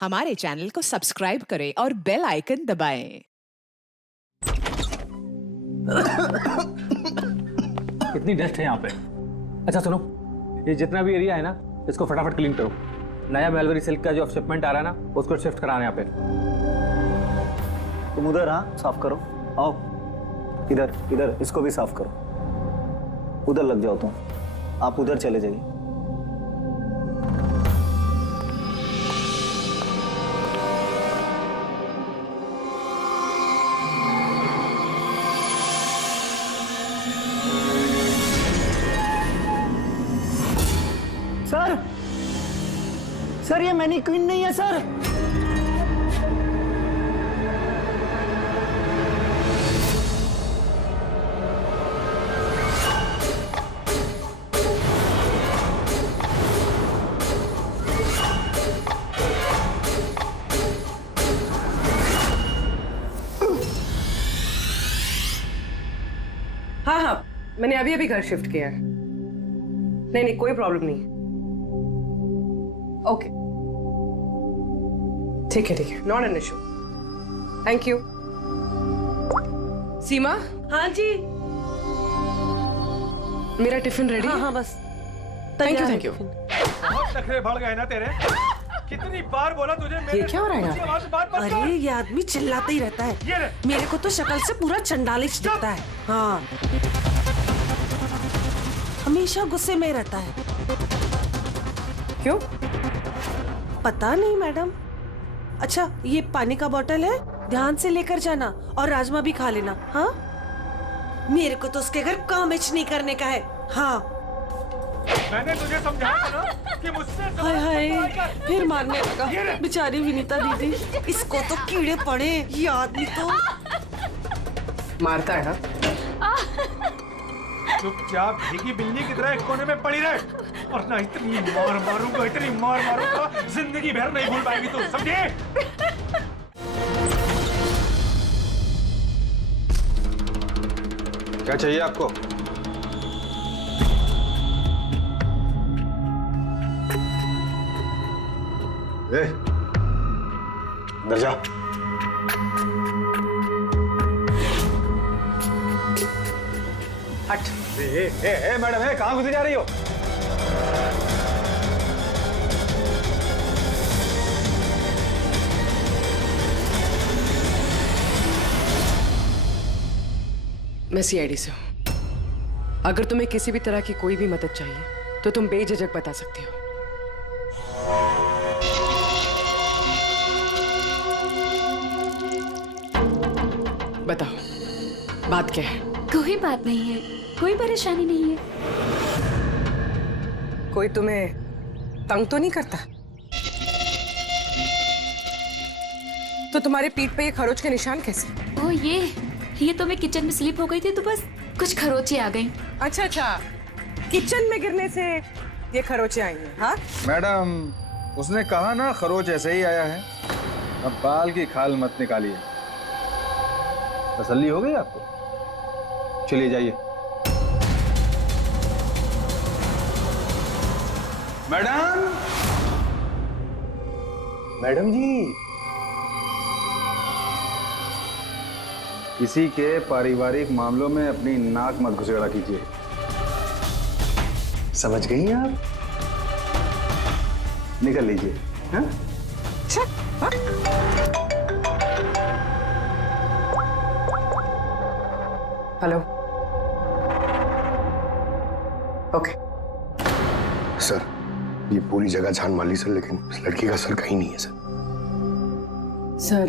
हमारे चैनल को सब्सक्राइब करें और बेल आइकन दबाएं। कितनी डस्ट है यहाँ पे। अच्छा सुनो, ये जितना भी एरिया है ना, इसको फटाफट क्लीन करो। नया मेलबरी सिल्क का जो शिपमेंट आ रहा है ना, उसको शिफ्ट कराना यहाँ पे। तुम उधर, हाँ साफ करो। आओ इधर, इधर इसको भी साफ करो। उधर लग जाओ तुम, आप उधर चले जाइए। सर, सर ये मैनीक्वीन नहीं है सर। हाँ हाँ, मैंने अभी अभी घर शिफ्ट किया है। नहीं नहीं, कोई प्रॉब्लम नहीं। ओके, ठीक है, not an issue. Thank you. Seema. हाँ जी। मेरा टिफिन रेडी है? हाँ बस। Thank you. बहुत नखरे बढ़ गए ना तेरे। कितनी बार बोला तुझे ये क्या हो रहा है यहाँ पे? आवाज बात मत कर। अरे ये आदमी चिल्लाते ही रहता ये है। ले। मेरे को तो शक्ल से पूरा चंडालिश दिखता है। हाँ, हमेशा गुस्से में रहता है। क्यों? पता नहीं मैडम। अच्छा, ये पानी का बोतल है, ध्यान से लेकर जाना और राजमा भी खा लेना। हाँ, मेरे को तो उसके घर काम नहीं करने का है। हाँ। मैंने तुझे समझाया था ना कि मुझसे हाय हाय, कर। फिर मारने लगा। बेचारी विनीता दीदी, इसको तो कीड़े पड़े। ये आदमी तो मारता है ना? चुपचाप भीगी बिल्ली की तरह एक कोने में पड़ी रहे, वरना इतनी मार मारूंगा जिंदगी भर नहीं भूल पाएगी तू, समझे? क्या चाहिए आपको? अंदर जा। हट। मैडम, कहाँ घुसी जा रही हो? मैं सीआईडी से हूँ। अगर तुम्हें किसी भी तरह की कोई भी मदद चाहिए तो तुम बेझिझक बता सकती हो। बताओ, बात क्या है? कोई बात नहीं है, कोई परेशानी नहीं है। कोई तुम्हें तंग तो नहीं करता? तो तुम्हारे पीठ पे ये खरोच के निशान कैसे? ओ ये तो मैं किचन में स्लिप हो गई थी तो बस कुछ खरोचे आ गई। अच्छा, किचन में गिरने से ये खरोचे आई हैं, हाँ? मैडम, उसने कहा ना खरोच ऐसे ही आया है। अब बाल की खाल मत निकालिए। तसल्ली हो गई आपको? चलिए जाइए। मैडम जी, किसी के पारिवारिक मामलों में अपनी नाक मत घुसेड़ा कीजिए। समझ गई आप? निकल लीजिए। हाँ? हेलो। ओके। सर, ये पूरी जगह जान मार ली सर, लेकिन उस लड़की का सर कहीं नहीं है सर। सर,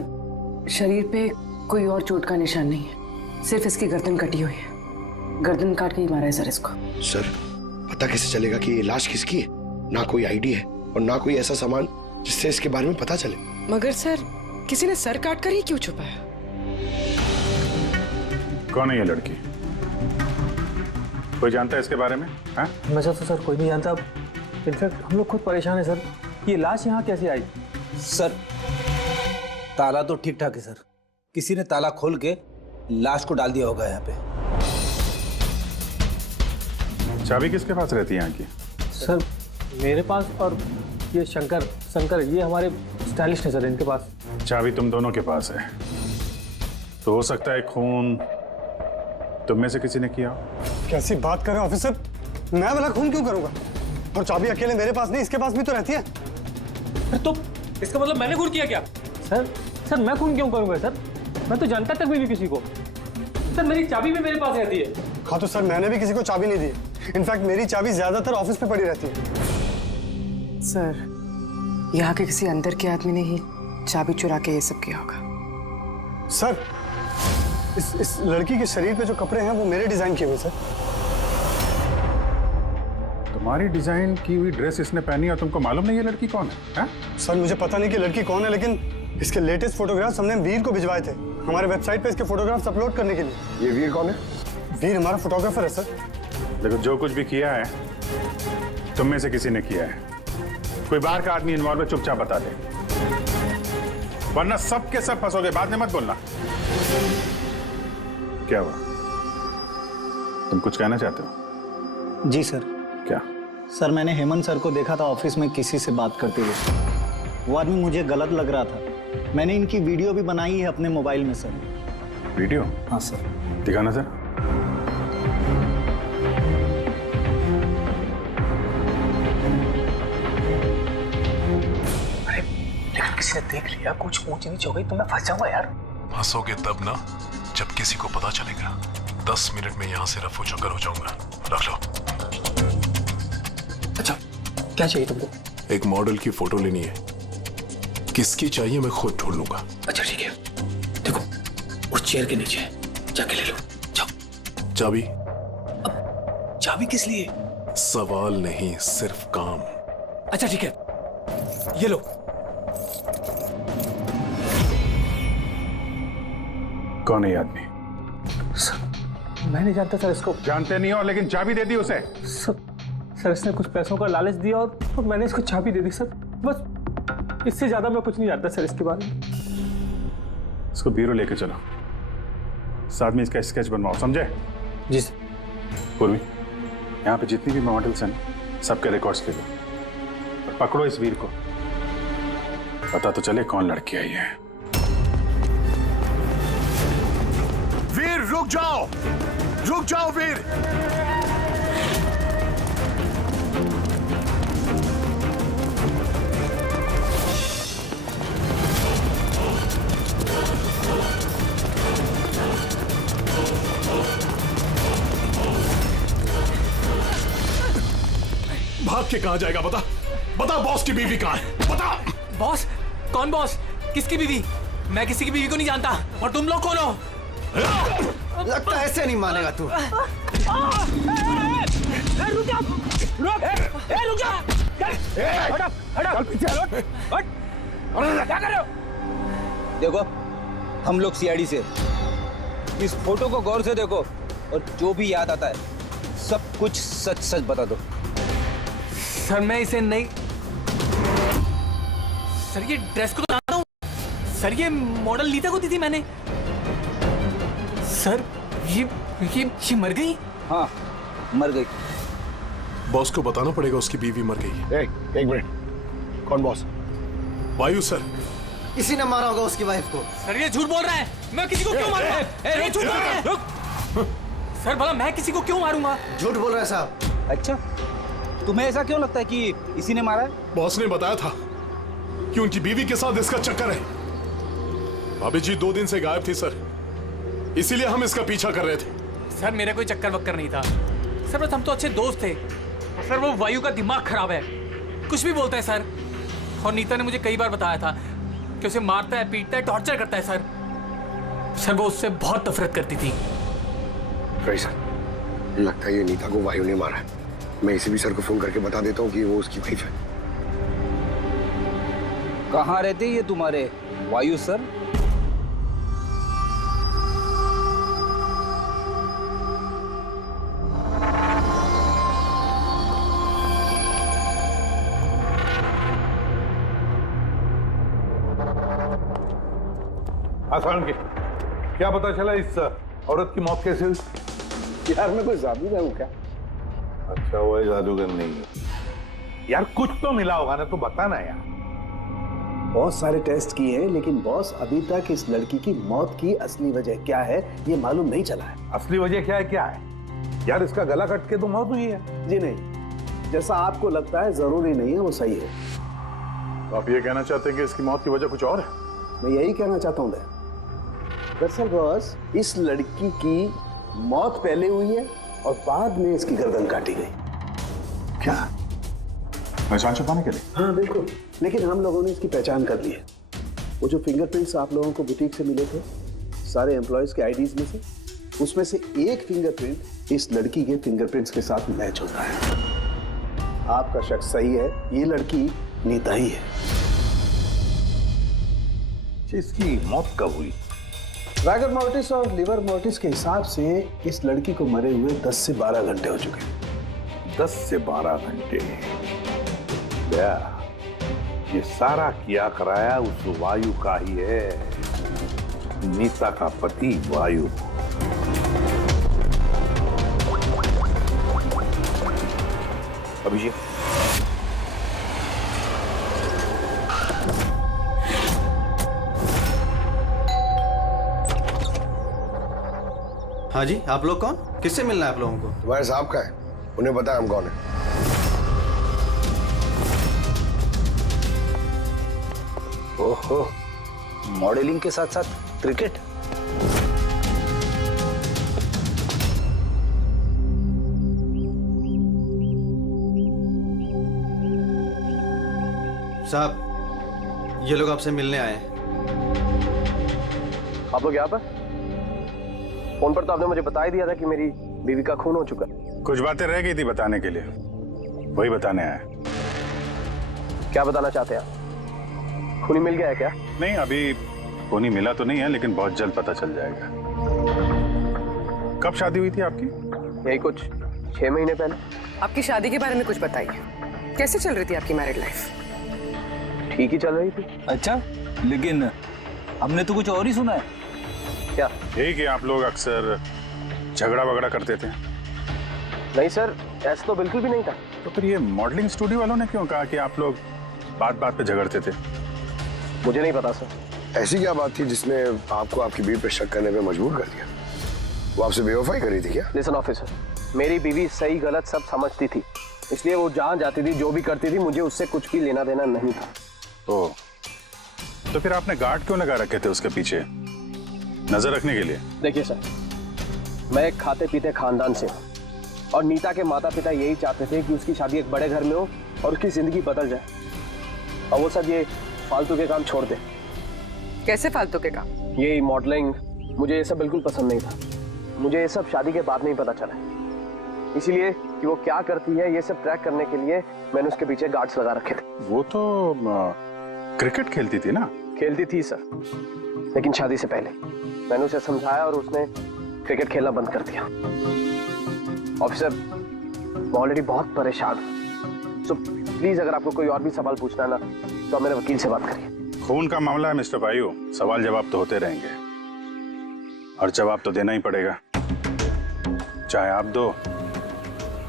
शरीर पे कोई और चोट का निशान नहीं है, सिर्फ इसकी गर्दन कटी हुई है। गर्दन काट के ही मारा है सर इसको। सर, पता कैसे चलेगा कि ये लाश किसकी है? ना कोई आईडी है और ना कोई ऐसा सामान जिससे इसके बारे में पता चले। मगर सर, किसी ने सर काट कर ही क्यों छुपाया? कौन है ये लड़की? कोई जानता है इसके बारे में? हाँ? वैसे तो सर कोई नहीं जानता। इनफैक्ट हम लोग खुद परेशान है सर। ये लाश यहाँ कैसे आई? सर, ताला तो ठीक ठाक है सर। किसी ने ताला खोल के लाश को डाल दिया होगा यहाँ पे। चाबी किसके पास रहती है यहाँ की? सर मेरे पास, और ये शंकर ये हमारे स्टाइलिश है सर इनके पास। चाबी तुम दोनों के पास है, तो हो सकता है खून तुम में से किसी ने किया हो। कैसी बात कर रहे हैं ऑफिसर? मैं वाला खून क्यों करूंगा? और चाबी अकेले मेरे पास नहीं, इसके पास भी तो रहती है। तो इसका मतलब मैंने खून किया क्या? सर मैं खून क्यों करूंगा सर? मैं तो जानता तक भी नहीं किसी को। सर मेरी चाबी भी मेरे पास रहती है। हाँ तो सर मैंने भी किसी को चाबी नहीं दी। इनफैक्ट मेरी चाबी ज्यादातर ऑफिस पे पड़ी रहती है। सर यहाँ के किसी अंदर के आदमी ने ही चाबी चुरा के ये सब किया होगा। सर इस लड़की के शरीर पे जो कपड़े हैं वो मेरे डिजाइन किए हुए सर। तुम्हारी डिजाइन की हुई ड्रेस इसने पहनी और तुमको मालूम नहीं ये लड़की कौन है? सर मुझे पता नहीं कि लड़की कौन है, लेकिन इसके लेटेस्ट फोटोग्राफ्स हमने वीर को भिजवाए थे हमारे वेबसाइट पे इसके फोटोग्राफ्स अपलोड करने के लिए। ये वीर कौन है? वीर हमारा फोटोग्राफर है सर। देखो जो कुछ भी किया है तुम में से किसी ने किया है। कोई बाहर का आदमी इन्वॉल्व है, चुपचाप बता दे, वरना सब के सब फंसोगे। बाद में मत बोलना। क्या हुआ? तुम कुछ कहना चाहते हो? जी सर। क्या? सर मैंने हेमंत सर को देखा था ऑफिस में किसी से बात करते हुए। वो आदमी मुझे गलत लग रहा था। मैंने इनकी वीडियो भी बनाई है अपने मोबाइल में सर। वीडियो? हाँ सर। दिखाना सर। अरे लेकिन किसी ने देख लिया, कुछ ऊंच नीच हो गई तो मैं फंस जाऊंगा यार। फंसोगे तब ना जब किसी को पता चलेगा। 10 मिनट में यहाँ से रफू चक्कर हो जाऊंगा। रख लो। अच्छा क्या चाहिए तुमको? एक मॉडल की फोटो लेनी है। किसकी चाहिए मैं खुद ढूंढ लूंगा। अच्छा ठीक है, देखो उस चेयर के नीचे जाके ले लो। जाओ। चाबी? चाबी किस लिए? सवाल नहीं, सिर्फ काम। अच्छा ठीक है, ये लो। कौन है ये आदमी? सर मैं नहीं जानता सर इसको। जानते नहीं हो, लेकिन चाबी दे दी उसे। सर इसने कुछ पैसों का लालच दिया और मैंने इसको चाबी दे दी सर। बस इससे ज्यादा मैं कुछ नहीं जानता सर इसके बारे में। इसको ब्यूरो लेके चलो, साथ में इसका स्केच बनवाओ, समझे? जी सर। पूर्वी, यहाँ पे जितनी भी मॉडल्स हैं सबके रिकॉर्ड्स ले लो और पकड़ो इस वीर को। पता तो चले कौन लड़की आई है। वीर रुक जाओ, रुक जाओ वीर। भाग के कहां जाएगा? बता बता, बॉस की बीवी कहां है? बता। बॉस? कौन बॉस? किसकी बीवी? मैं किसी की बीवी को नहीं जानता। और तुम लोग कौन हो? लगता है ऐसे नहीं मानेगा तू। रुक जा, रुक जा। हट पीछे, क्या कर रहे हो? देखो हम लोग सीआईडी से, इस फोटो को गौर से देखो और जो भी याद आता है सब कुछ सच सच बता दो। सर मैं इसे नहीं, सर ये ड्रेस को तो जानता हूँ सर, ये मॉडल नीता को दी थी मैंने। सर ये मर गई? हाँ मर गई। बॉस को बताना पड़ेगा उसकी बीवी मर गई। एक मिनट, कौन बॉस? वायु सर। किसी ने मारा होगा उसकी वाइफ को। सर ये झूठ बोल रहा है, मैं किसी को क्यों मारूंगा? ये झूठ बोल रहा है। रुक सर, भला मैं किसी को क्यों मारूंगा? झूठ बोल रहा है साहब। अच्छा तुम्हें ऐसा क्यों लगता है कि इसी ने मारा है? बॉस ने बताया था कि उनकी बीवी के साथ इसका चक्कर है। भाभी जी 2 दिन से गायब थी सर, इसीलिए हम इसका पीछा कर रहे थे। सर मेरा कोई चक्कर वक्कर नहीं था सर, बस हम तो अच्छे दोस्त थे। सर वो वायु का दिमाग खराब है, कुछ भी बोलता है सर। और नीता ने मुझे कई बार बताया था कि उसे मारता है, पीटता है, टॉर्चर करता है सर। सर वो उससे बहुत नफरत करती थी। सर लगता है ये नीता को वायु ने मारा है। मैं इसी भी सर को फोन करके बता देता हूँ कि वो उसकी वाइफ है। कहाँ रहते ये तुम्हारे वायु सर? आसान के क्या पता चला इस औरत की मौत कैसे हुई? यार मैं कोई जादूगर हूँ क्या? अच्छा वो जादूगर नहीं है यार, कुछ तो मिला होगा ना, तो बताना यार। बहुत सारे टेस्ट किए हैं, लेकिन बॉस अभी तक इस लड़की की मौत की असली वजह क्या है ये मालूम नहीं चला है। असली वजह क्या है यार? इसका गला कट के तो मौत हुई है। जी नहीं, जैसा आपको लगता है जरूरी नहीं है वो सही है। तो आप ये कहना चाहते हैं कि इसकी मौत की वजह कुछ और है? मैं यही कहना चाहता हूँ दरअसल बॉस, इस लड़की की मौत पहले हुई है और बाद में इसकी गर्दन काटी गई। क्या? पहचान छुपाने के लिए? हाँ बिल्कुल, लेकिन हम लोगों ने इसकी पहचान कर ली है। वो जो फिंगरप्रिंट्स आप लोगों को बुटीक से मिले थे सारे एम्प्लॉयज के आईडीज में से, उसमें से एक फिंगरप्रिंट इस लड़की के फिंगरप्रिंट्स के साथ मैच होता है। आपका शक सही है, ये लड़की नीता ही है। इसकी मौत कब हुई? रागर मोर्टिस और लिवर मोर्टिस के हिसाब से इस लड़की को मरे हुए 10 से 12 घंटे हो चुके हैं। 10 से 12 घंटे? ये सारा किया कराया उस वायु का ही है, नीता का पति वायु। अभिषेक, हाँ जी, आप लोग कौन? किससे मिलना है आप लोगों को? तुम्हारे साहब का है, उन्हें पता है हम कौन है। ओहो, मॉडलिंग के साथ साथ क्रिकेट? साहब, ये लोग आपसे मिलने आए हैं। आप लोग यहाँ पर? फोन पर तो आपने मुझे बता ही दिया था कि मेरी बीवी का खून हो चुका। कुछ बातें रह गई थी बताने के लिए, वही बताने आया। क्या बताना चाहते हैं आप? खूनी मिल गया है क्या? नहीं, अभी खूनी मिला तो नहीं है, लेकिन बहुत जल्द पता चल जाएगा। कब शादी हुई थी आपकी? यही कुछ 6 महीने पहले। आपकी शादी के बारे में कुछ बताइए, कैसे चल रही थी आपकी मैरिड लाइफ? ठीक ही चल रही थी। अच्छा, लेकिन हमने तो कुछ और ही सुना है। क्या? यही कि आप लोग अक्सर झगड़ा वगड़ा करते थे। नहीं सर, ऐसा तो बिल्कुल भी नहीं था। तो फिर ये मॉडलिंग स्टूडियो वालों ने क्यों कहा कि आप लोग बात बात पे झगड़ते थे? मुझे नहीं पता सर। ऐसी क्या बात थी जिसने आपको आपकी बीवी पे शक करने पे मजबूर कर दिया? वो आपसे बेवफाई कर रही थी क्या? लिसन ऑफिसर, मेरी बीवी सही गलत सब समझती थी, इसलिए वो जहाँ जाती थी जो भी करती थी मुझे उससे कुछ भी लेना देना नहीं था। तो फिर आपने गार्ड क्यों लगा रखे थे उसके पीछे, नजर रखने के लिए? देखिए सर, मैं एक खाते पीते खानदान से हूँ और नीता के माता पिता यही चाहते थे कि उसकी शादी एक बड़े घर में हो और उसकी जिंदगी बदल जाए, और वो सब ये फालतू के काम छोड़ दे। कैसे फालतू के काम? ये मॉडलिंग, मुझे ये सब बिल्कुल पसंद नहीं था। मुझे ये सब शादी के बाद नहीं पता चला, इसीलिए कि वो क्या करती है ये सब ट्रैक करने के लिए मैंने उसके पीछे गार्ड्स लगा रखे थे। वो तो क्रिकेट खेलती थी ना? खेलती थी सर, लेकिन शादी से पहले मैंने उसे समझाया और उसने क्रिकेट खेलना बंद कर दिया। ऑफिसर, मैं ऑलरेडी बहुत परेशान हूँ, सो प्लीज अगर आपको कोई और भी सवाल पूछना है ना तो आप मेरे वकील से बात करिए। खून का मामला है मिस्टर भाइयों, सवाल जवाब तो होते रहेंगे और जवाब तो देना ही पड़ेगा, चाहे आप दो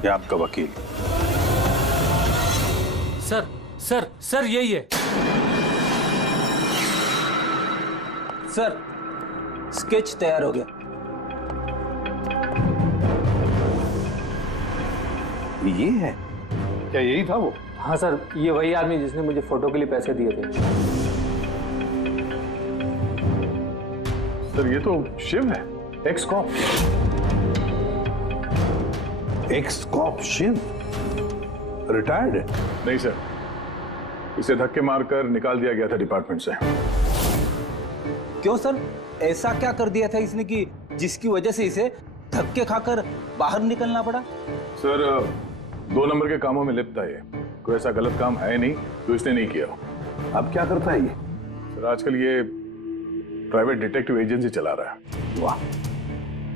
या आपका वकील। सर सर सर यही है सर, स्केच तैयार हो गया। ये है क्या? यही था वो? हाँ सर, ये वही आदमी जिसने मुझे फोटो के लिए पैसे दिए थे। सर ये तो शिव है, ex cop. Ex cop Shiv retired है? नहीं सर, इसे धक्के मारकर निकाल दिया गया था डिपार्टमेंट से। क्यों सर, ऐसा क्या कर दिया था इसने कि जिसकी वजह से इसे धक्के खाकर बाहर निकलना पड़ा? सर 2 नंबर के कामों में लिप्त है ये, कोई ऐसा गलत काम है नहीं तो इसने नहीं किया। अब क्या करता है ये? सर आजकल ये प्राइवेट डिटेक्टिव एजेंसी चला रहा है। वाह,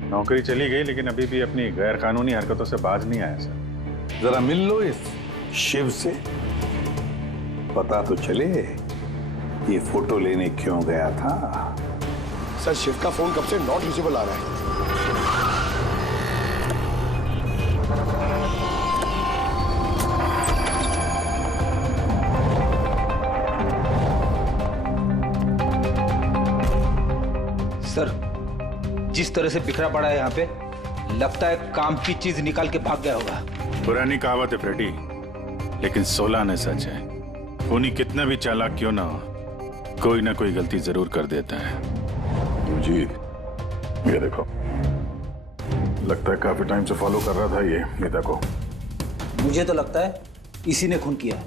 नौकरी चली गई लेकिन अभी भी अपनी गैर कानूनी हरकतों से बाज नहीं आया सर। जरा मिल लो इस शिव से, पता तो चले ये फोटो लेने क्यों गया था। सर शिव का फोन कब से नॉट रीचेबल आ रहा है। सर, जिस तरह से बिखरा पड़ा है यहाँ पे, लगता है काम की चीज निकाल के भाग गया होगा। पुरानी कहावत है फ्रेडी, लेकिन 16 आने सच है। खूनी कितना भी चालाक क्यों ना हो, कोई ना कोई गलती जरूर कर देता है। जी, ये देखो, लगता है काफी टाइम से फॉलो कर रहा था ये नीता को। मुझे तो लगता है इसी ने खून किया है।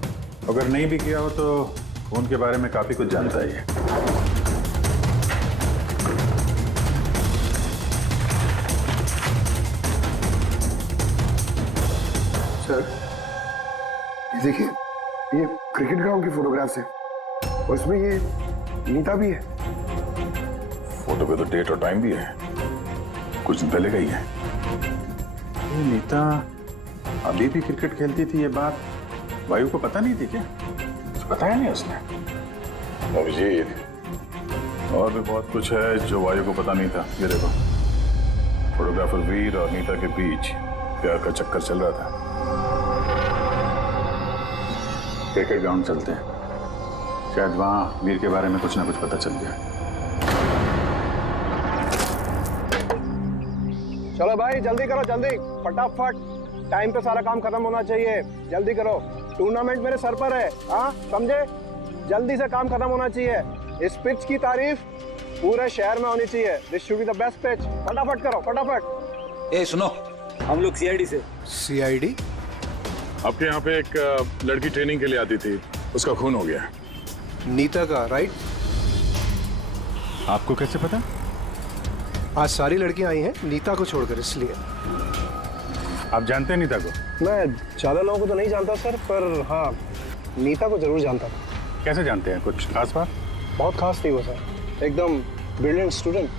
अगर नहीं भी किया हो तो खून के बारे में काफी कुछ जानता है ये। सर, ये देखिए, ये क्रिकेट ग्राउंड की फोटोग्राफ्स है और इसमें ये नीता भी है। फोटो पे तो डेट और टाइम भी है, कुछ दिन पहले गई है। ये नीता अभी भी क्रिकेट खेलती थी, ये बात वायु को पता नहीं थी क्या? बताया नहीं उसने। अभिजीत, और भी बहुत कुछ है जो वायु को पता नहीं था। ये देखो, फोटोग्राफर वीर और नीता के बीच प्यार का चक्कर चल रहा था। क्रिकेट ग्राउंड चलते हैं, शायद वहां वीर के बारे में कुछ ना कुछ पता चल गया। चलो भाई, जल्दी करो, जल्दी, फटाफट, टाइम पे सारा काम खत्म होना चाहिए। जल्दी करो, टूर्नामेंट मेरे सर पर है, हाँ समझे? जल्दी से काम खत्म होना चाहिए। इस पिच की तारीफ पूरे शहर में होनी चाहिए। This should be the best pitch. फटाफट करो, फटाफट। ए सुनो, हम लोग सीआईडी से। सीआईडी? आपके यहाँ पे एक लड़की ट्रेनिंग के लिए आती थी, उसका खून हो गया। नीता का, राइट? आपको कैसे पता? आज सारी लड़कियां आई हैं नीता को छोड़कर, इसलिए। आप जानते हैं नीता को? मैं ज्यादा लोगों को तो नहीं जानता सर, पर हाँ नीता को जरूर जानता था। कैसे जानते हैं? कुछ खास बात? बहुत खास थी वो सर, एकदम ब्रिलियंट स्टूडेंट,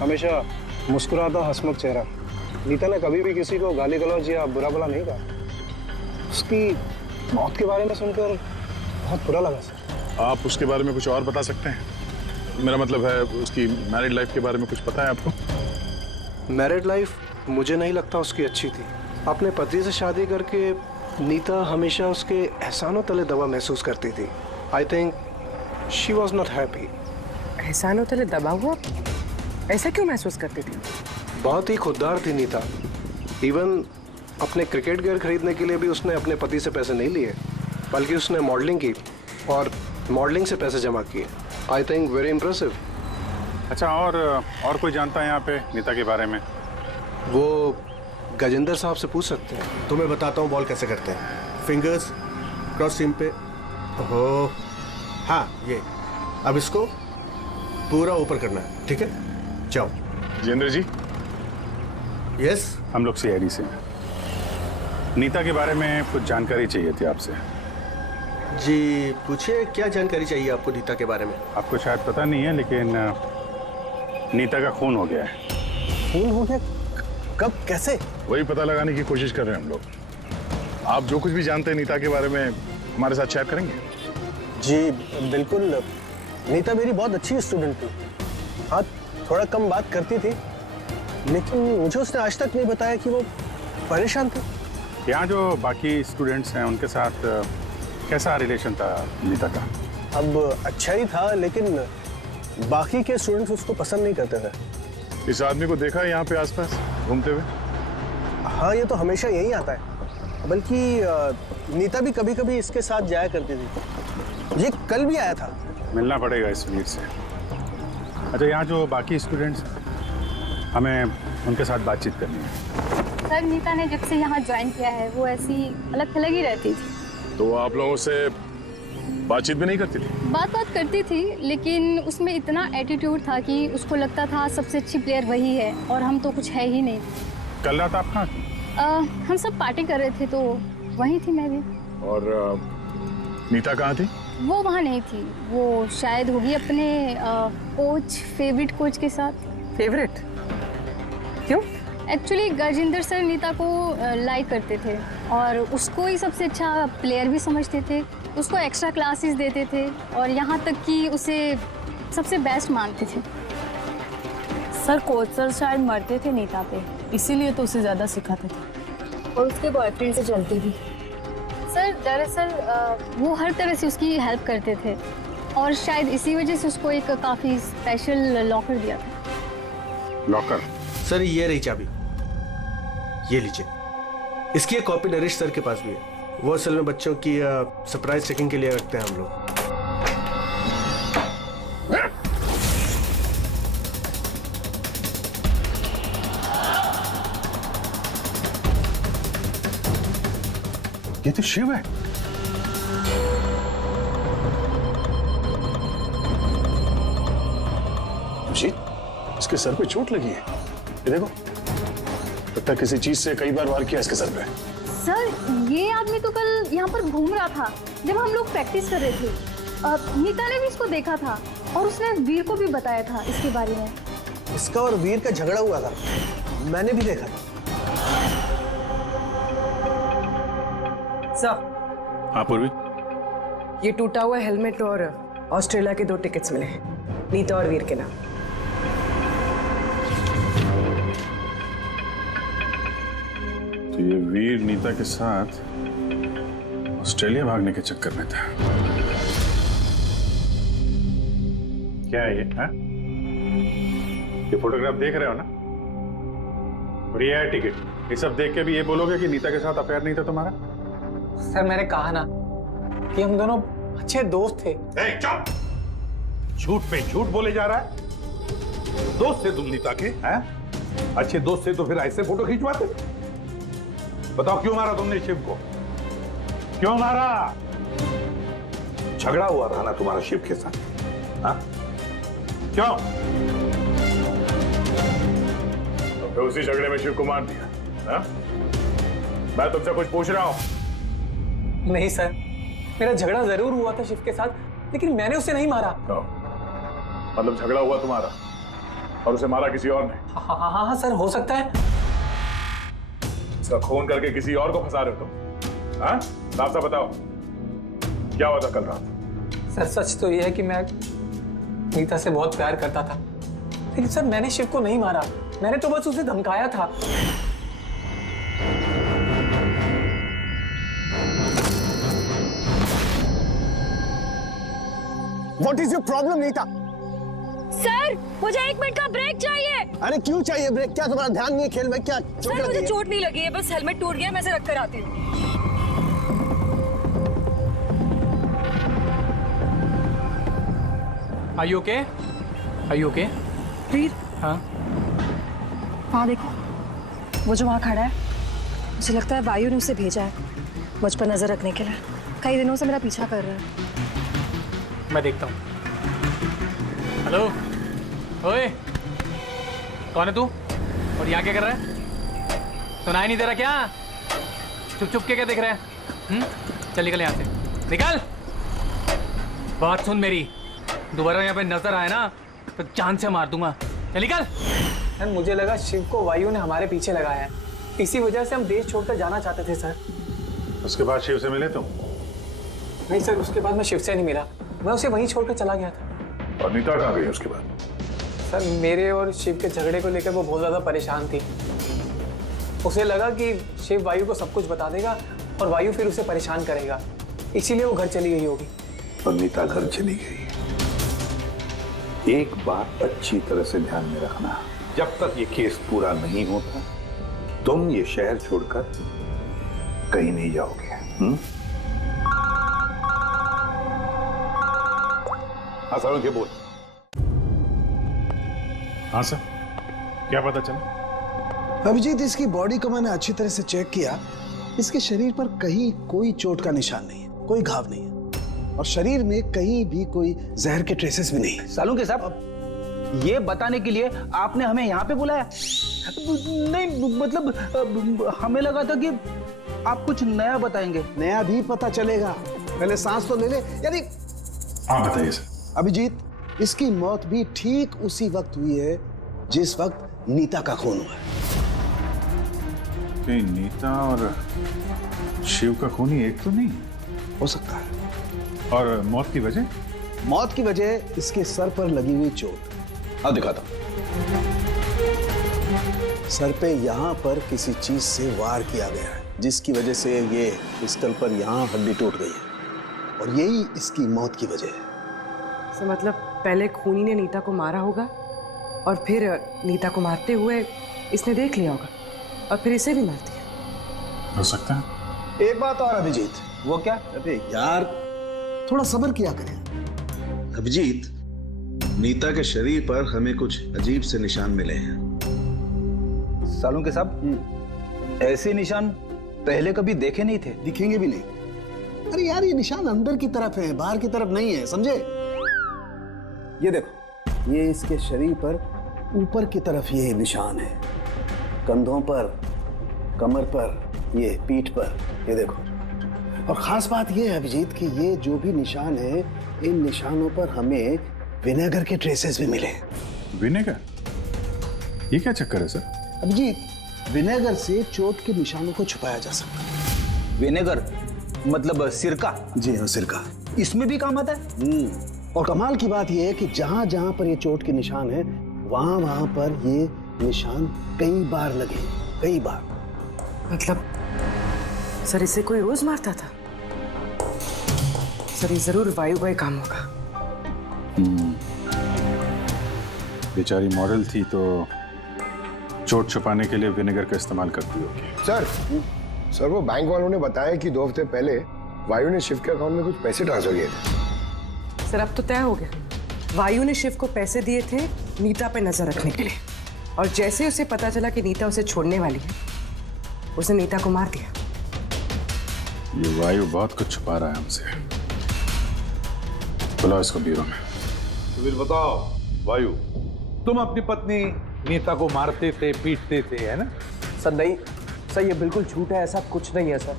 हमेशा मुस्कुराता हंसमुख चेहरा। नीता ने कभी भी किसी को गाली गलौज या बुरा भला नहीं कहा। उसकी मौत के बारे में सुनकर बहुत बुरा लगा सर। आप उसके बारे में कुछ और बता सकते हैं? मेरा मतलब है, उसकी मैरिड लाइफ के बारे में कुछ पता है आपको? मैरिड लाइफ मुझे नहीं लगता उसकी अच्छी थी। अपने पति से शादी करके नीता हमेशा उसके एहसानों तले दबा महसूस करती थी। I think she was not happy. एहसानों तले दबा हुआ? ऐसा क्यों महसूस करती थी? बहुत ही खुददार थी नीता। इवन अपने क्रिकेट गियर खरीदने के लिए भी उसने अपने पति से पैसे नहीं लिए, बल्कि उसने मॉडलिंग की और मॉडलिंग से पैसे जमा किए। I think very impressive. अच्छा, और कोई जानता है यहाँ पे नीता के बारे में? वो गजेंद्र साहब से पूछ सकते हैं। तुम्हें बताता हूँ बॉल कैसे करते हैं। फिंगर्स क्रॉस सीम पे, हो हाँ ये, अब इसको पूरा ऊपर करना है, ठीक है? जाओ। जितेंद्र जी। यस, हम लोग सीआईडी से। नीता के बारे में कुछ जानकारी चाहिए थी आपसे। जी पूछिए, क्या जानकारी चाहिए आपको नीता के बारे में? आपको शायद पता नहीं है, लेकिन नीता का खून हो गया है। खून हो गया? कब, कैसे? वही पता लगाने की कोशिश कर रहे हैं हम लोग। आप जो कुछ भी जानते हैं नीता के बारे में हमारे साथ शेयर करेंगे? जी बिल्कुल। नीता मेरी बहुत अच्छी स्टूडेंट थी। हाँ, थोड़ा कम बात करती थी, लेकिन मुझे उसने आज तक नहीं बताया कि वो परेशान थी। यहाँ जो बाकी स्टूडेंट्स हैं उनके साथ कैसा रिलेशन था नीता का? अब अच्छा ही था, लेकिन बाकी के स्टूडेंट्स उसको पसंद नहीं करते थे। इस आदमी को देखा है यहाँ पे आसपास घूमते हुए? हाँ, ये तो हमेशा यही आता है। बल्कि नीता भी कभी कभी इसके साथ जाया करती थी। ये कल भी आया था। मिलना पड़ेगा इस वीर से। अच्छा, यहाँ जो बाकी स्टूडेंट्स, हमें उनके साथ बातचीत करनी है। सर, नीता ने जब से यहाँ ज्वाइन किया है वो ऐसी अलग थलग ही रहती थी। तो आप लोगों से बातचीत भी नहीं करती थी? बात करती थी, लेकिन उसमें इतना एटीट्यूड था कि उसको लगता था सबसे अच्छी प्लेयर वही है और हम तो कुछ है ही नहीं। कल रात आप कहाँ थी? हम सब पार्टी कर रहे थे तो वहीं थी मैं भी। और नीता कहाँ थी? वो वहाँ नहीं थी, वो शायद होगी अपने कोच, फेवरेट कोच के साथ। फेवरेट? क्यों? एक्चुअली गजेंद्र सर नीता को लाइक करते थे और उसको ही सबसे अच्छा प्लेयर भी समझते थे। उसको एक्स्ट्रा क्लासेस देते थे और यहाँ तक कि उसे सबसे बेस्ट मानते थे। सर, कोच सर शायद मरते थे नीता पे, इसीलिए तो उसे ज़्यादा सिखाते थे। और उसके बॉयफ्रेंड से चलती थी। सर, दरअसल वो हर तरह से उसकी हेल्प करते थे और शायद इसी वजह से उसको एक काफ़ी स्पेशल लॉकर दिया था। लॉकर। सर ये रही चाबी, ये लीजिए। इसकी एक कॉपी नरेश सर के पास भी है। वो असल में बच्चों की सरप्राइज चेकिंग के लिए रखते हैं हम लोग। ये तो शिव है। इसके सर पे चोट लगी है, ये देखो। लगता है किसी चीज से कई बार वार किया इसके सर पे। सर ये आदमी तो कल यहाँ पर घूम रहा था जब हम लोग प्रैक्टिस कर रहे थे। नीता ने भी इसको देखा था और उसने वीर को भी बताया था इसके बारे में। इसका और वीर का झगड़ा हुआ था, मैंने भी देखा था। सर। हाँ पूर्वी। ये टूटा हुआ हेलमेट और ऑस्ट्रेलिया के 2 टिकट्स मिले हैं, नीता और वीर के नाम। तो ये वीर नीता के साथ ऑस्ट्रेलिया भागने के चक्कर में था। क्या है ये? हा? ये फोटोग्राफ देख रहे हो ना? और ये है टिकट। ये सब देख के भी ये बोलोगे कि नीता के साथ अफेयर नहीं था तुम्हारा? सर मैंने कहा ना कि हम दोनों अच्छे दोस्त थे। चुप! झूठ पे झूठ बोले जा रहा है। दोस्त थे तुम नीता के? हैं? अच्छे दोस्त थे तो फिर ऐसे फोटो खिंचवाते? बताओ क्यों मारा तुमने शिव को? क्यों मारा? झगड़ा हुआ था ना तुम्हारा शिव के साथ? हाँ? क्यों? तो फिर उसी झगड़े में शिव को मार दिया। हाँ? मैं तुमसे कुछ पूछ रहा हूं। नहीं सर, मेरा झगड़ा जरूर हुआ था शिव के साथ, लेकिन मैंने उसे नहीं मारा। मतलब झगड़ा हुआ तुम्हारा और उसे मारा किसी और ने? हाँ सर, हो सकता है। इसका खून करके किसी और को फंसा रहे हो तुम? हाँ? साफ साफ बताओ, क्या हुआ था कल रात? सर सच तो यह है कि मैं नीता से बहुत प्यार करता था, लेकिन सर मैंने शिव को नहीं मारा, मैंने तो बस उसे धमकाया था। What is your problem, Neeta? Sir मुझे 1 मिनट का ब्रेक चाहिए। अरे क्यों चाहिए ब्रेक? क्या तुम्हारा ध्यान नहीं है खेल में? क्या सर मुझे चोट नहीं लगी है, बस हेलमेट टूट गया, मैं इसे रख कर आती हूँ। Are you okay? Are you okay? वीर। हाँ? हाँ देखो, वो जो वहाँ खड़ा है, मुझे लगता है वायु ने उसे भेजा है मुझ पर नजर रखने के लिए। कई दिनों से मेरा पीछा कर रहा है। मैं देखता हूँ। हेलो, ओए, कौन है तू? और यहाँ क्या कर रहा है? सुनाई नहीं दे रहा क्या? चुप चुप के क्या देख रहा है? चल निकल यहाँ से, निकल। बात सुन मेरी, दोबारा यहाँ पे नजर आए ना तो जान से मार दूंगा। चल निकल। सर मुझे लगा शिव को वायु ने हमारे पीछे लगाया है, इसी वजह से हम देश छोड़कर जाना चाहते थे सर। उसके बाद शिव से मिले तुम? नहीं सर, उसके बाद मैं शिव से नहीं मिला, मैं उसे वहीं छोड़कर चला गया था। और नीता कहाँ गई उसके बाद? सर मेरे और शिव के झगड़े को लेकर वो बहुत ज्यादा परेशान थी। उसे लगा कि शिव वायु को सब कुछ बता देगा और वायु फिर उसे परेशान करेगा, इसीलिए वो घर चली गई होगी। और नीता घर चली गई। एक बात अच्छी तरह से ध्यान में रखना, जब तक ये केस पूरा नहीं होता तुम ये शहर छोड़कर कहीं नहीं जाओगे। हाँ सर, के बोल। हाँ सर, क्या पता चला? अभिजीत, इसकी बॉडी को मैंने अच्छी तरह से चेक किया। इसके शरीर पर कहीं कोई चोट का निशान नहीं है, कोई घाव नहीं है और शरीर में कहीं भी कोई जहर के ट्रेसेस भी नहीं है। सालुंके साहब, ये बताने के लिए आपने हमें यहाँ पे बुलाया? नहीं मतलब हमें लगा था कि आप कुछ नया बताएंगे। नया भी पता चलेगा, पहले सांस तो ले ले। यानी हाँ बताइए सर। अभिजीत, इसकी मौत भी ठीक उसी वक्त हुई है जिस वक्त नीता का खून हुआ है। नीता और शिव का खून ही एक तो नहीं हो सकता है। और मौत की वजह? मौत की वजह इसके सर पर लगी हुई चोट। अब दिखाता हूं। सर पे यहाँ पर किसी चीज से वार किया गया है, जिसकी वजह से ये पिस्टल पर यहाँ हड्डी टूट गई है और यही इसकी मौत की वजह है। मतलब पहले खूनी ने नीता को मारा होगा और फिर नीता को मारते हुए इसने देख लिया होगा और फिर इसे भी मार दिया। हो सकता है। एक बात और अभिजीत। वो क्या? अरे यार थोड़ा सब्र किया करें। अभिजीत, नीता के शरीर पर हमें कुछ अजीब से निशान मिले हैं। सालों के साहब, ऐसे निशान पहले कभी देखे नहीं थे। दिखेंगे भी नहीं। अरे यार ये निशान अंदर की तरफ है, बाहर की तरफ नहीं है, समझे? ये देखो, ये इसके शरीर पर ऊपर की तरफ ये निशान है, कंधों पर, कमर पर, ये पीठ पर, ये देखो। और खास बात ये है अभिजीत कि ये जो भी निशान है, इन निशानों पर हमें विनेगर के ट्रेसेस भी मिले। विनेगर? ये क्या चक्कर है सर? अभिजीत, विनेगर से चोट के निशानों को छुपाया जा सकता है। विनेगर मतलब सिरका? जी हाँ, सिरका। इसमें भी काम आता है। और कमाल की बात यह है कि जहां जहां पर ये चोट के निशान है, वहां वहां पर ये निशान कई बार लगे, कई बार। मतलब सर इसे कोई रोज मारता था? सर ये जरूर वायु का ही काम होगा। बेचारी मॉडल थी तो चोट छुपाने के लिए विनेगर का इस्तेमाल करती होगी। सर वो बैंक वालों ने बताया कि 2 हफ्ते पहले वायु ने शिव के अकाउंट में कुछ पैसे ट्रांसफर किए थे। सर अब तो तय हो गया, वायु ने शिव को पैसे दिए थे नीता पे नजर रखने के लिए, और जैसे उसे पता चला कि नीता उसे छोड़ने वाली है, उसने नीता को मार दिया। ये वायु बहुत कुछ छुपा रहा है हमसे। बुलाओ इसको ब्यूरो में। तो फिर बताओ वायु, तुम अपनी पत्नी नीता को मारते थे, पीटते थे, है ना? सर नहीं सर, ये बिल्कुल झूठ है, ऐसा कुछ नहीं है सर।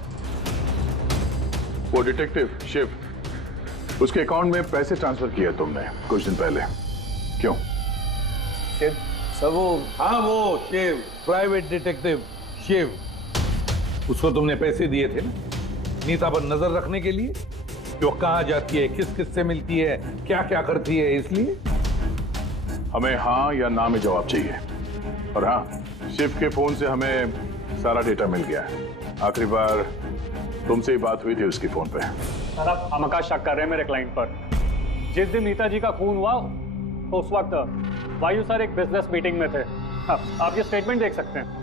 वो डिटेक्टिव शिव, उसके अकाउंट में पैसे ट्रांसफर किए तुमने कुछ दिन पहले, क्यों? शिव सर वो, हाँ वो शिव, प्राइवेट डिटेक्टिव शिव, उसको तुमने पैसे दिए थे ना नीता पर नजर रखने के लिए, कि वो कहाँ जाती है, किस किस से मिलती है, क्या क्या करती है, इसलिए हमें हाँ या ना में जवाब चाहिए। और हाँ, शिव के फोन से हमें सारा डेटा मिल गया है। आखिरी बार तुमसे ही बात हुई थी उसकी फोन पे। सर आप हमका शक कर रहे हैं मेरे क्लाइंट पर। जिस दिन नीता जी का खून हुआ तो उस वक्त वायु सर एक बिजनेस मीटिंग में थे। आप ये स्टेटमेंट देख सकते हैं।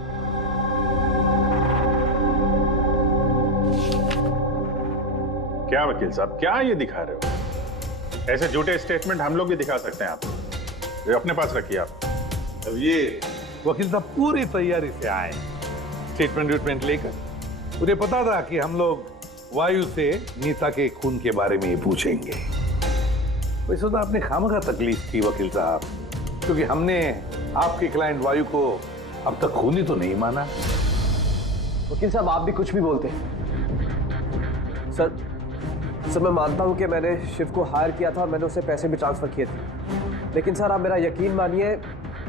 क्या वकील साहब, क्या ये दिखा रहे हो? ऐसे झूठे स्टेटमेंट हम लोग भी दिखा सकते हैं आपको, ये अपने पास रखिए आप। अब ये वकील साहब पूरी तैयारी से आए स्टेटमेंट विटमेंट लेकर। उन्हें पता था कि हम लोग वायु से नीता के खून के बारे में ही पूछेंगे। वैसे तो आपने खामखा तकलीफ की वकील साहब, क्योंकि हमने आपके क्लाइंट वायु को अब तक खूनी तो नहीं माना। वकील साहब आप भी कुछ भी बोलते हैं। सर मैं मानता हूं कि मैंने शिव को हायर किया था और मैंने उसे पैसे भी ट्रांसफर किए थे, लेकिन सर आप मेरा यकीन मानिए,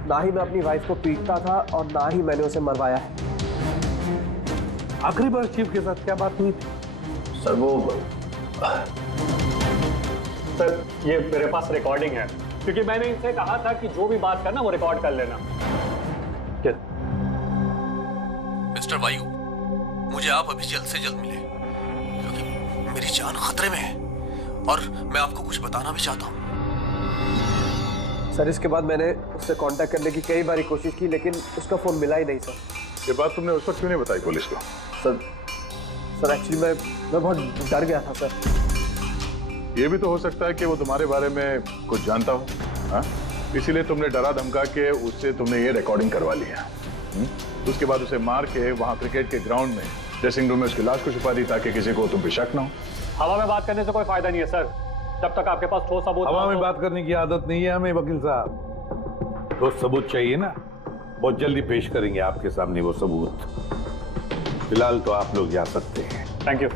ना ही मैं अपनी वाइफ को पीटता था और ना ही मैंने उसे मरवाया है। आखिरी बार शिव के साथ क्या बात हुई थी? सर वो, सर ये मेरे पास रिकॉर्डिंग है, क्योंकि मैंने इनसे कहा था कि जो भी बात करना वो रिकॉर्ड कर लेना। मिस्टर वायु, मुझे आप अभी जल्द से जल्द मिले, क्योंकि मेरी जान खतरे में है और मैं आपको कुछ बताना भी चाहता हूँ। सर इसके बाद मैंने उससे कांटेक्ट करने की कई बार कोशिश की, लेकिन उसका फोन मिला ही नहीं सर। ये बात तुमने उस वक्त क्यों नहीं बताई पुलिस को? सर एक्चुअली मैं बहुत डर गया था सर। ये भी तो हो सकता है कि वो तुम्हारे बारे में कुछ जानता हो, हाँ? इसीलिए तुमने डरा धमका के उससे तुमने ये रिकॉर्डिंग करवा ली है। उसके बाद उसे मार के वहां क्रिकेट के ग्राउंड में ड्रेसिंग रूम में उसकी लाश को छुपा दी, ताकि किसी को तुम पे शक ना हो। हवा में बात करने से कोई फायदा नहीं है सर, जब तक आपके पास ठोस सबूत। हवा में बात करने की आदत नहीं है हमें वकील साहब, ठोस सबूत चाहिए ना, बहुत जल्दी पेश करेंगे आपके सामने वो सबूत। फिलहाल तो आप लोग जा सकते हैं। थैंक यू,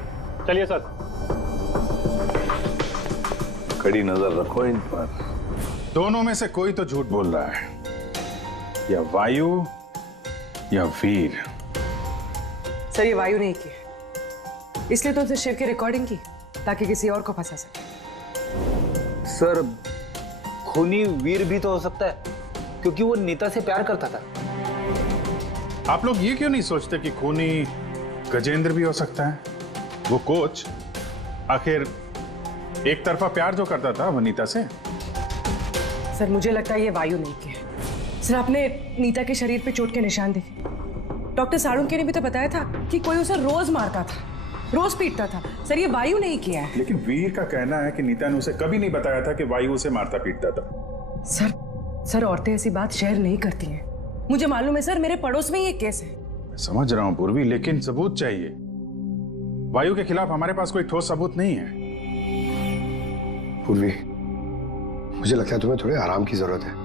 चलिए सर। कड़ी नजर रखो इन पर। दोनों में से कोई तो झूठ बोल रहा है, या वायु या वीर। सर ये वायु नहीं की, इसलिए तो उसे शिव की रिकॉर्डिंग की ताकि किसी और को फंसा सके। सर खूनी वीर भी तो हो सकता है, क्योंकि वो नीता से प्यार करता था। आप लोग ये क्यों नहीं सोचते कि खूनी गजेंद्र भी हो सकता है? वो कोच आखिर एक तरफा प्यार जो करता था वो नीता से। सर मुझे लगता है ये वायु नहीं की, सर आपने नीता के शरीर पे चोट के निशान देखे। डॉक्टर साळुंके ने भी तो बताया था कि कोई उसे रोज मारता था, रोज पीटता था। सर ये वायु नहीं किया है। लेकिन वीर का कहना है कि नीता ने उसे कभी नहीं बताया था कि वायु उसे मारता पीटता था। सर औरतें ऐसी बात शेयर नहीं करती हैं। मुझे मालूम है सर, मेरे पड़ोस में ये केस है। मैं समझ रहा हूं पूर्वी, लेकिन सबूत चाहिए। वायु के खिलाफ हमारे पास कोई ठोस सबूत नहीं है। पूर्वी, मुझे लगता है तुम्हें थोड़े आराम की जरूरत है।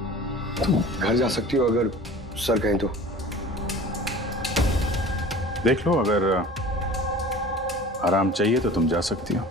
तुम घर जा सकती हो अगर सर कहें तो। देख लो, अगर आराम चाहिए तो तुम जा सकती हो।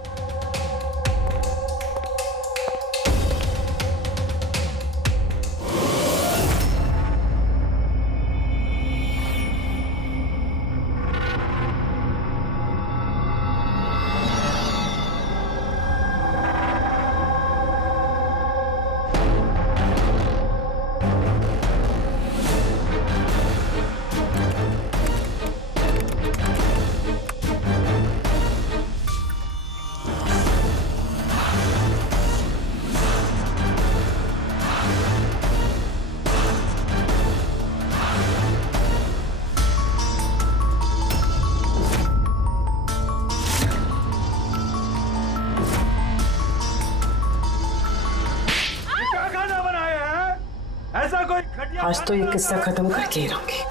आज तो ये किस्सा खत्म करके ही रहूंगी।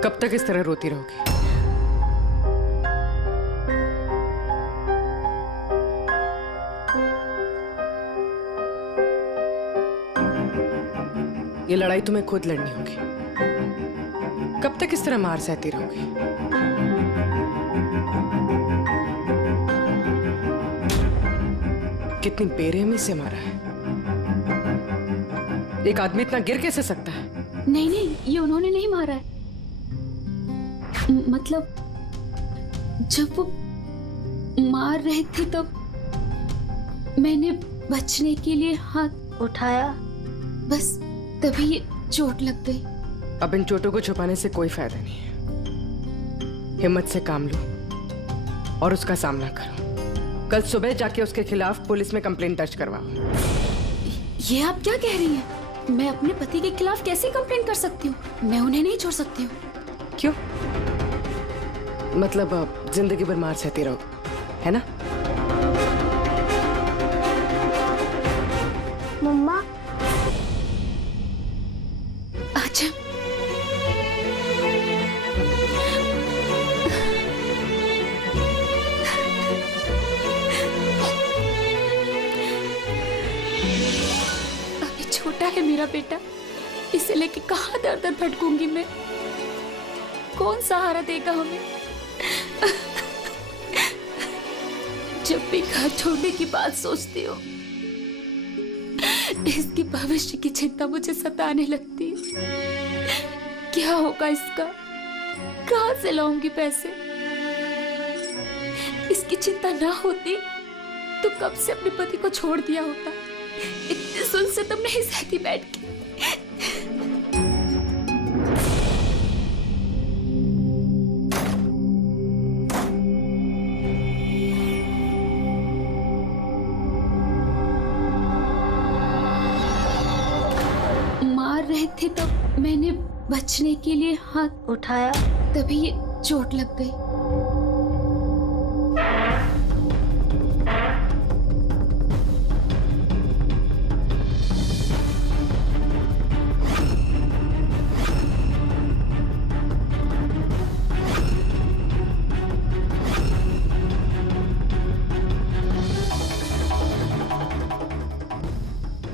कब तक इस तरह रोती रहोगी? ये लड़ाई तुम्हें खुद लड़नी होगी। कब तक इस तरह मार सहती रहोगी? कितनी बेरहमी से मारा है। एक आदमी इतना गिर कैसे सकता है? नहीं नहीं, ये उन्होंने नहीं मारा है। मतलब जब वो मार रहे थे तब मैंने बचने के लिए हाथ उठाया, बस तभी ये चोट लग गई। अब इन चोटों को छुपाने से कोई फायदा नहीं है। हिम्मत से काम लो और उसका सामना करो। कल सुबह जाके उसके खिलाफ पुलिस में कंप्लेंट दर्ज करवाओ। ये आप क्या कह रही हैं? मैं अपने पति के खिलाफ कैसे कंप्लेंट कर सकती हूँ? मैं उन्हें नहीं छोड़ सकती हूँ। क्यों? मतलब जिंदगी भर मार सहती रहो, है ना? मम्मा अच्छा, अभी छोटा है मेरा बेटा, इसे लेके कहाँ दर दर भटकूंगी मैं? कौन सहारा देगा हमें? जब भी घर छोड़ने की बात सोचती हूँ, इसकी भविष्य की चिंता मुझे सताने लगती है। क्या होगा इसका? कहाँ से लाऊंगी पैसे? इसकी चिंता ना होती तो कब से अपने पति को छोड़ दिया होता। इतने सुन से तुम नहीं सहती बैठ के। रहे थे तो मैंने बचने के लिए हाथ उठाया, तभी ये चोट लग गई।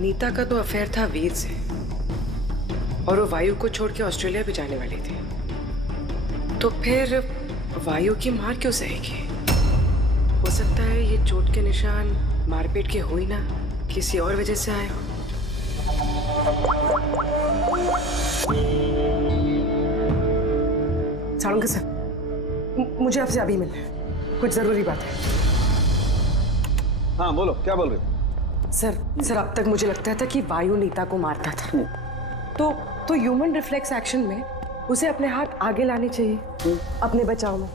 नीता का तो अफेयर था वीर से, और वो वायु को छोड़ के ऑस्ट्रेलिया भी जाने वाली थी। तो फिर वायु की मार क्यों सहेगी? हो सकता है ये चोट के निशान मारपीट के हो ही ना, किसी और वजह से आए हो। सालुंके सर, मुझे आपसे अभी मिलना है, कुछ जरूरी बात है। हाँ बोलो, क्या बोल रहे हो? सर अब तक मुझे लगता था कि वायु नीता को मारता था, तो ह्यूमन रिफ्लेक्स एक्शन में उसे अपने हाथ आगे लाने चाहिए अपने बचाव में।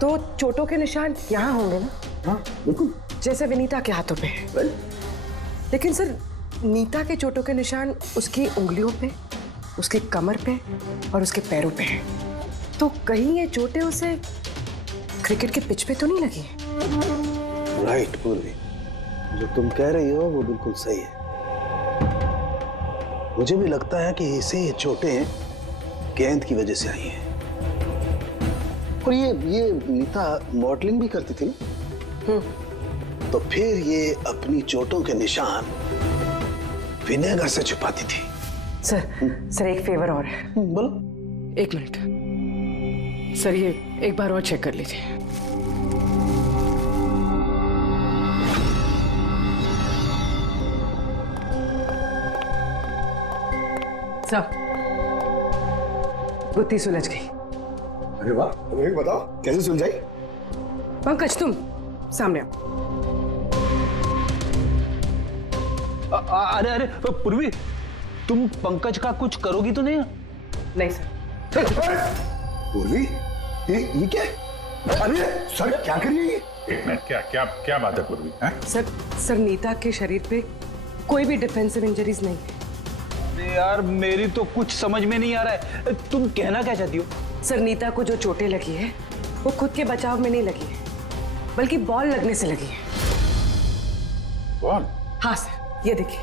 तो चोटों के निशान यहाँ होंगे ना? हाँ बिल्कुल, जैसे विनीता के हाथों पे है। लेकिन सर नीता के चोटों के निशान उसकी उंगलियों पे, उसकी कमर पे और उसके पैरों पे है। तो कहीं ये चोटें उसे क्रिकेट के पिच पे तो नहीं लगी है? राइट पूर्वी, जो तुम कह रही हो वो बिल्कुल सही है। मुझे भी लगता है कि इसे ये चोटें गेंद की वजह से आई हैं। और ये नीता मॉडलिंग भी करती थी ना, तो फिर ये अपनी चोटों के निशान विनेगर से छुपाती थी। सर एक फेवर और है। बोलो। 1 मिनट सर, ये एक बार और चेक कर लीजिए। सर गुत्ती सुलझ गई। अरे वाह, तुम्हें बताओ कैसे सुलझाई? पंकज तुम सामने आओ। अरे पूर्वी, तुम पंकज का कुछ करोगी तो नहीं? नहीं सर। पूर्वी, ये क्या? अरे सर क्या कर रही है? एक मिनट, क्या बात है पूर्वी? सर नीता के शरीर पे कोई भी डिफेंसिव इंजरीज नहीं है। यार मेरी तो कुछ समझ में नहीं आ रहा है, तुम कहना क्या चाहती हो? सर नीता को जो चोटें लगी है वो खुद के बचाव में नहीं लगी है, बल्कि बॉल लगने से लगी है। बॉल? हाँ सर, ये देखिए।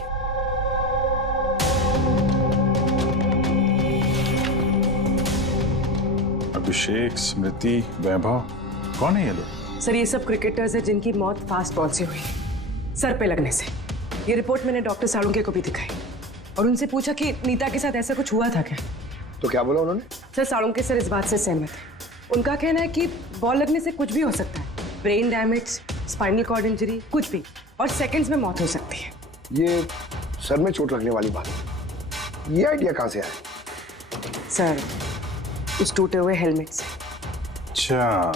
अभिषेक, स्मृति, वैभव, कौन है ये लोग? सर ये सब क्रिकेटर्स हैं जिनकी मौत फास्ट बॉल से हुई है, सर पे लगने से। ये रिपोर्ट मैंने डॉक्टर सालुंके को भी दिखाई और उनसे पूछा कि नीता के साथ ऐसा कुछ हुआ था क्या। तो क्या बोला उन्होंने? सर सालुंके सर इस बात से सहमत है। उनका कहना है कि बॉल लगने से कुछ भी हो सकता है, brain damage, spinal cord injury, कुछ भी, और सेकंड्स में मौत हो सकती है। ये सर में चोट लगने वाली बात है, ये आइडिया कहाँ से आया? सर उस टूटे हुए हेलमेट से। अच्छा,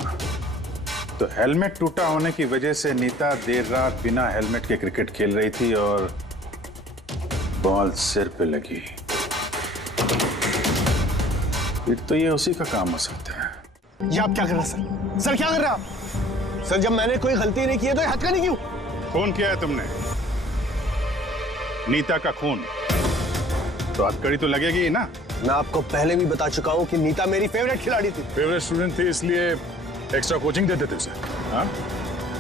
तो हेलमेट टूटा होने की वजह से नीता देर रात बिना हेलमेट के क्रिकेट खेल रही थी और बॉल सिर पे लगी। फिर तो ये उसी का काम हो सकता है। ये आप क्या कर रहे हैं सर? क्या कर रहे हैं आप? सर जब मैंने कोई गलती नहीं की है तो ये हथकड़ी क्यों? खून किया है तुमने, नीता का खून, तो हथकड़ी तो लगेगी ही ना। मैं आपको पहले भी बता चुका हूँ कि नीता मेरी फेवरेट खिलाड़ी थी। फेवरेट स्टूडेंट थी इसलिए एक्स्ट्रा कोचिंग देते थे उसे, हाँ?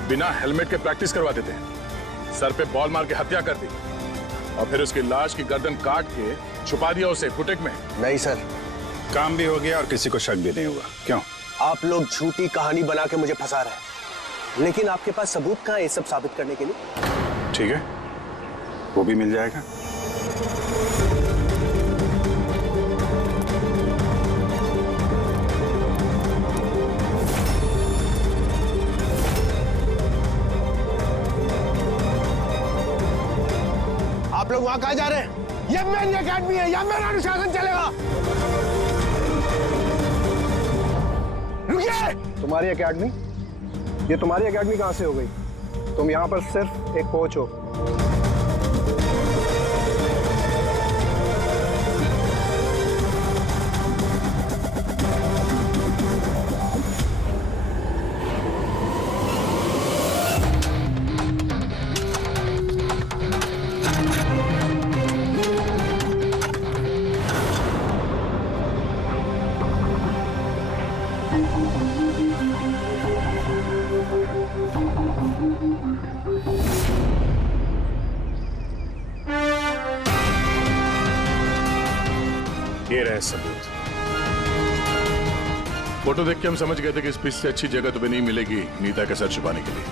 बिना हेलमेट के प्रैक्टिस करवाते थे, सर पे बॉल मार के हत्या कर दी और फिर उसकी लाश की गर्दन काट के छुपा दिया उसे फुटेज में। नहीं सर, काम भी हो गया और किसी को शक भी नहीं हुआ। क्यों? आप लोग झूठी कहानी बना के मुझे फंसा रहे हैं, लेकिन आपके पास सबूत कहाँ है ये सब साबित करने के लिए? ठीक है, वो भी मिल जाएगा। आप लोग वहां कहाँ जा रहे हैं? ये मेरी एकेडमी है, यहाँ मेरा अनुशासन चलेगा। रुकिए! तुम्हारी एकेडमी? ये तुम्हारी एकेडमी कहाँ से हो गई? तुम यहाँ पर सिर्फ एक कोच हो। ये रहे सबूत। फोटो देख के हम समझ गए थे कि इस पिच से अच्छी जगह तुम्हें नहीं मिलेगी नीता का सर छुपाने के लिए।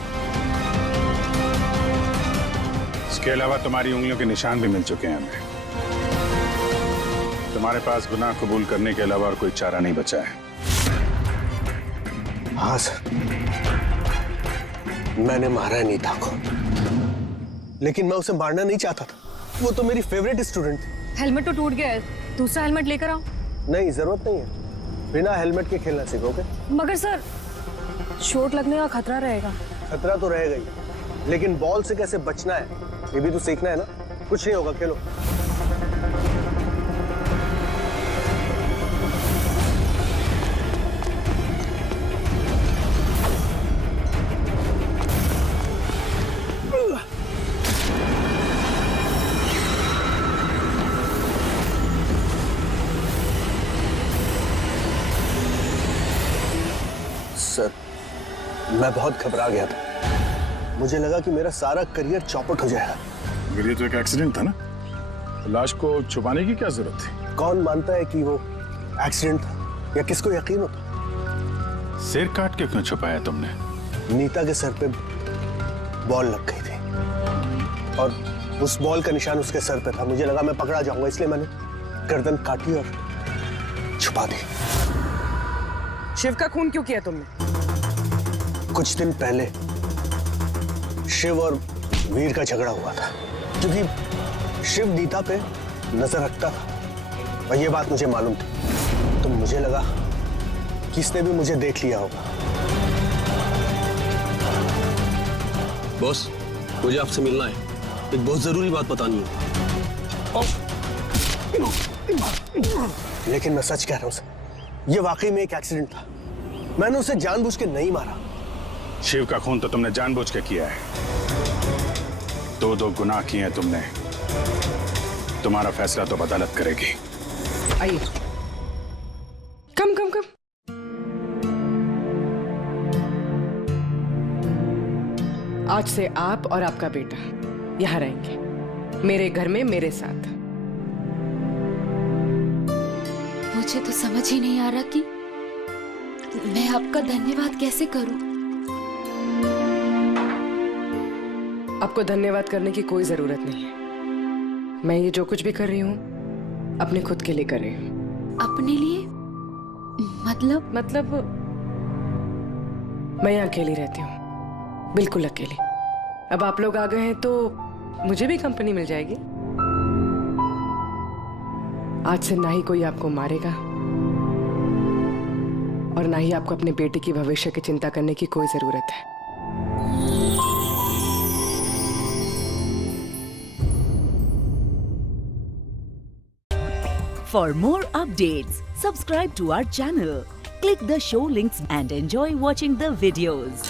इसके अलावा तुम्हारी उंगलियों के निशान भी मिल चुके हैं हमें। तुम्हारे पास गुनाह कबूल करने के अलावा और कोई चारा नहीं बचा है। हाँ सर, मैंने मारा है नीता को, लेकिन मैं उसे मारना नहीं चाहता था। वो तो मेरी फेवरेट स्टूडेंट थी। हेलमेट तो टूट गया है, दूसरा हेलमेट लेकर आओ। नहीं, जरूरत नहीं है, बिना हेलमेट के खेलना सीखोगे। मगर सर, चोट लगने का खतरा रहेगा। खतरा तो रहेगा ही, लेकिन बॉल से कैसे बचना है ये भी तो सीखना है ना। कुछ नहीं होगा, खेलो। सर, मैं बहुत घबरा गया था। मुझे लगा कि मेरा सारा करियर चौपट हो जाएगा। मगर ये तो एक एक्सीडेंट था ना, लाश को छुपाने की क्या जरूरत थी? कौन मानता है कि वो एक्सीडेंट था, या किसको यकीन होता? सिर काट के क्यों छुपाया तुमने? नीता के सर पे बॉल लग गई थी और उस बॉल का निशान उसके सर पे था। मुझे लगा मैं पकड़ा जाऊंगा, इसलिए मैंने गर्दन काटी और छुपा दी। शिव का खून क्यों किया तुमने? कुछ दिन पहले शिव और वीर का झगड़ा हुआ था, क्योंकि शिव नीता पे नजर रखता था और ये बात मुझे मालूम थी। तो मुझे लगा कि इसने भी मुझे देख लिया होगा। बॉस, मुझे आपसे मिलना है, एक बहुत जरूरी बात बतानी है। लेकिन मैं सच कह रहा हूं सर, ये वाकई में एक एक्सीडेंट था। मैंने उसे जानबूझ के नहीं मारा। शिव का खून तो तुमने जानबूझ के किया है। दो गुनाह किए हैं तुमने। तुम्हारा फैसला तो अदालत करेगी। आइए, कम कम कम। आज से आप और आपका बेटा यहाँ रहेंगे, मेरे घर में मेरे साथ। मुझे तो समझ ही नहीं आ रहा कि मैं आपका धन्यवाद कैसे करूं। आपको धन्यवाद करने की कोई जरूरत नहीं है। मैं ये जो कुछ भी कर रही हूँ अपने खुद के लिए कर रही हूँ। अपने लिए? मतलब मैं यहाँ अकेली रहती हूँ, बिल्कुल अकेली। अब आप लोग आ गए हैं तो मुझे भी कंपनी मिल जाएगी। आज से ना ही कोई आपको मारेगा और ना ही आपको अपने बेटे की भविष्य की चिंता करने की कोई जरूरत है। For more updates, subscribe to our channel, click the show links and enjoy watching the videos.